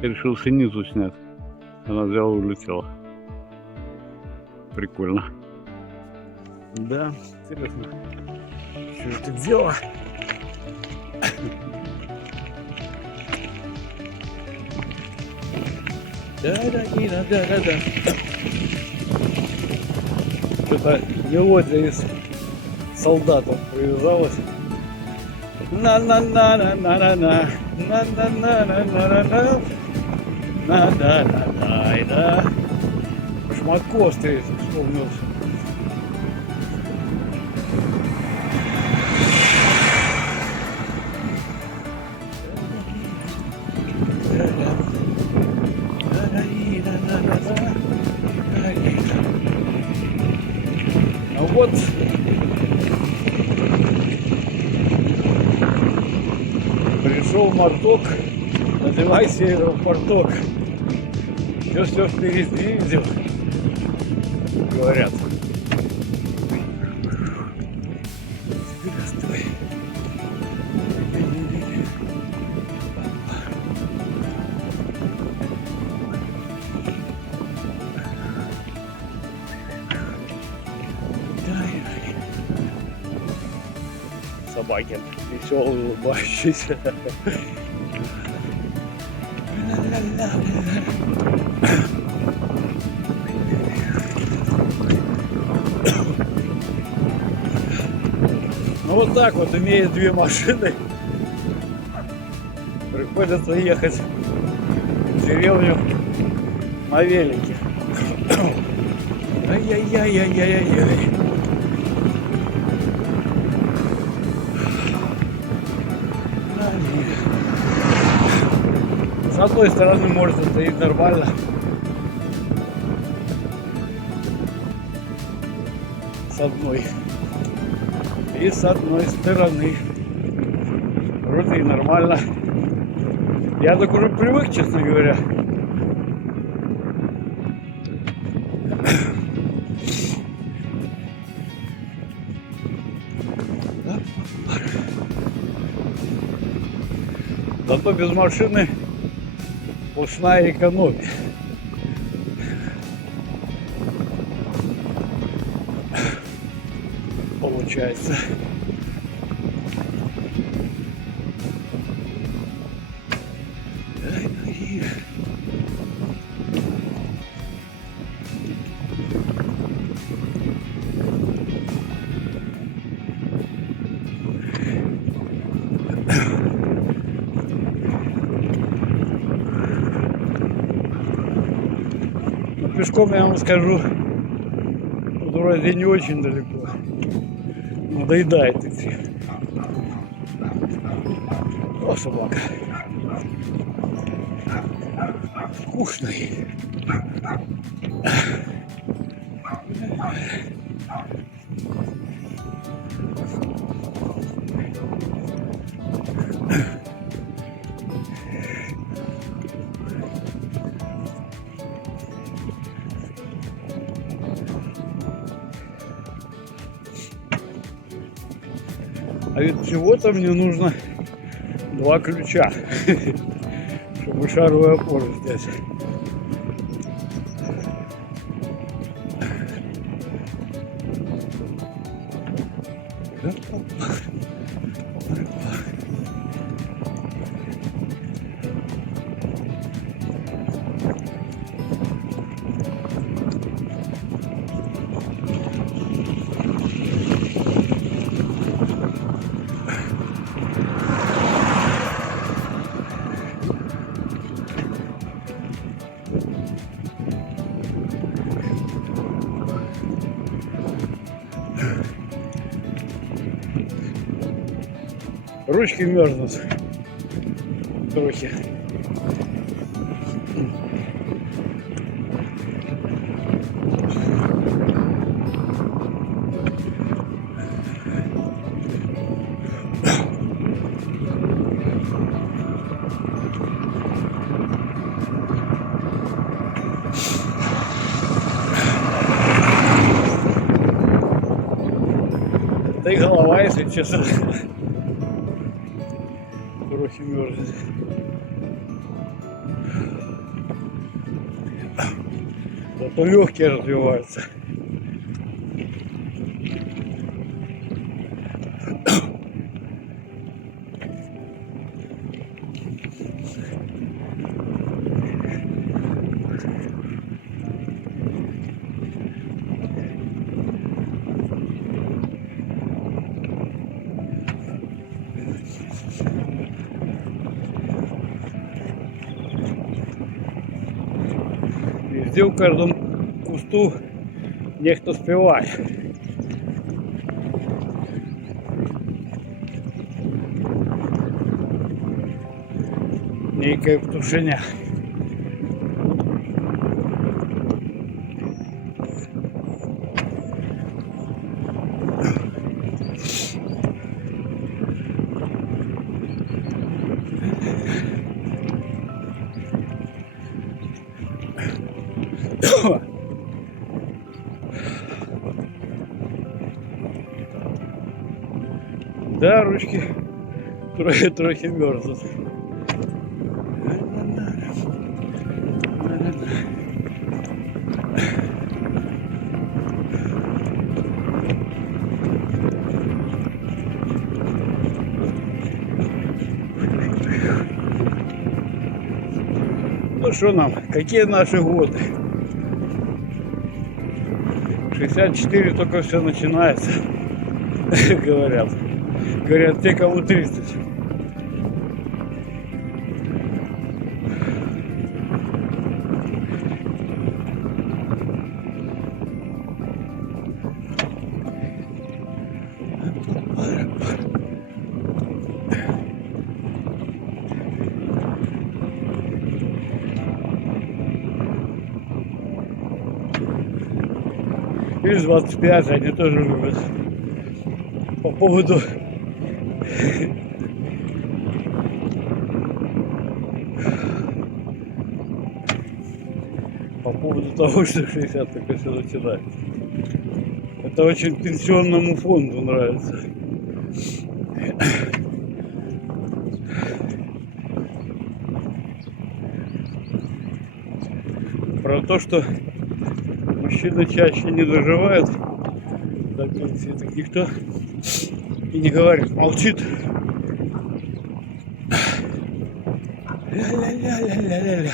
Решил синицу снять. Она взяла и улетела. Прикольно. Да, интересно. Что же ты делала? Да. Что-то мелодия из солдатов привязалась. На-на-на-на-на-на-на. На-на-на-на-на-на. На-на-на-на-на. Шматко вспомнился. А вот пришел марток, называйся его порток. Все впереди видел, говорят. Здравствуй. Собаки веселые, улыбающиеся. Ну вот так вот, имея две машины, приходится ехать в деревню на велике. Ай-яй-яй-яй-яй-яй. С одной стороны, может, это и нормально. С одной. И с одной стороны. Вроде и нормально. Я так уже привык, честно говоря. Зато без машины сплошная экономия. Получается. Пешком, я вам скажу, тут вроде не очень далеко. Надоедает идти. О, собака. Скучный. А ведь всего-то мне нужно 2 ключа, чтобы шаровую опору снять. Ручки мерзнут трохи. Да и голова, если честно, трохи мерзнет. Зато легкие развиваются. Везде в каждом кусту нехто спевает. Некая птушеня. Да, ручки трохи мерзнут. Ну что нам, какие наши годы? 64 только все начинается, говорят. Говорят, те, кому 30. Или 25, они тоже любят. По поводу того, что 60 только все начинает. Это очень пенсионному фонду нравится. Про то, что мужчины чаще не доживают до пенсии, так никто и не говорит, молчит. Ля-ля-ля-ля-ля-ля-ля.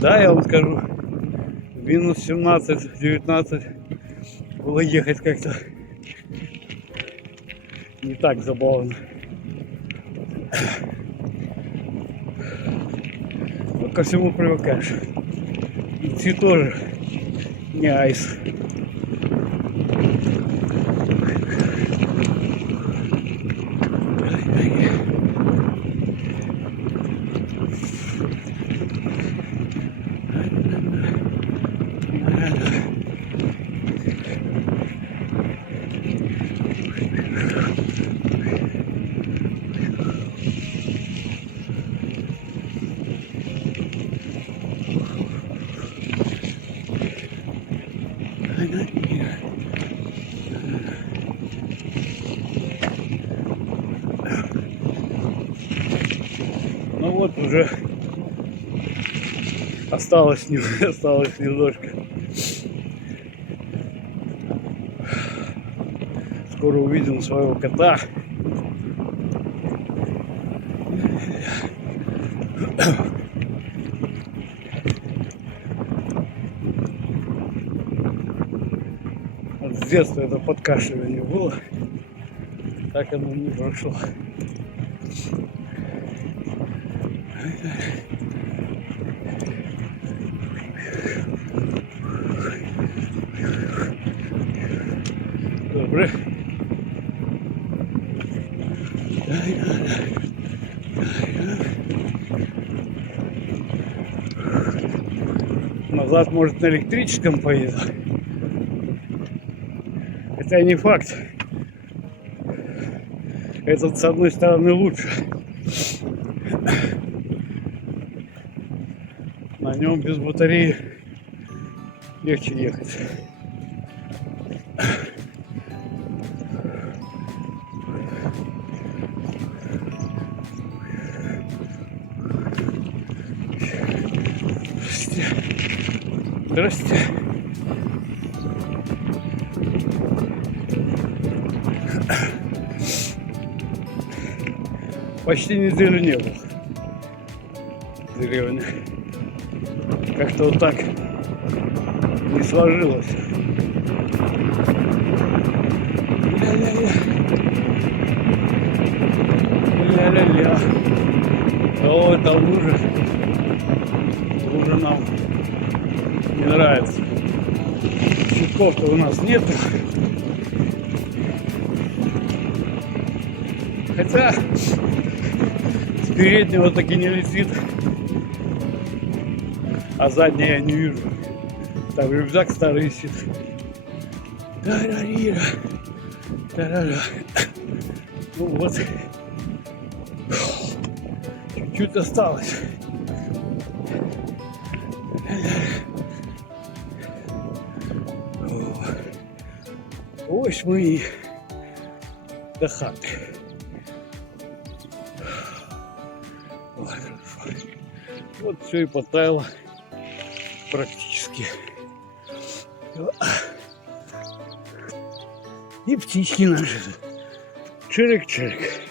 Да, я вам скажу, минус 17-19 было ехать как-то не так забавно. Но ко всему привыкаешь. Идти тоже не айс. Ну вот уже осталось немножко. Скоро увидим своего кота. С детства это подкашливание было, так оно не прошло. Добре. Назад, может, на электрическом поеду. Хотя не факт. Этот, с одной стороны, лучше. На нем без батареи легче ехать. Здрасте. Почти неделю не был в деревне. Как-то вот так не сложилось. Ля-ля-ля. О, это лужа. Лужа нам не нравится. Щитков-то у нас нету. Хотя с переднего таки не летит. А заднее я не вижу. Там рюкзак старый висит. Тарарира. Тарара. Ну вот. Чуть-чуть осталось. Ось мы и до хаты. Вот, хорошо. Вот все и потаяло практически. И птички наши. Чирик-чирик.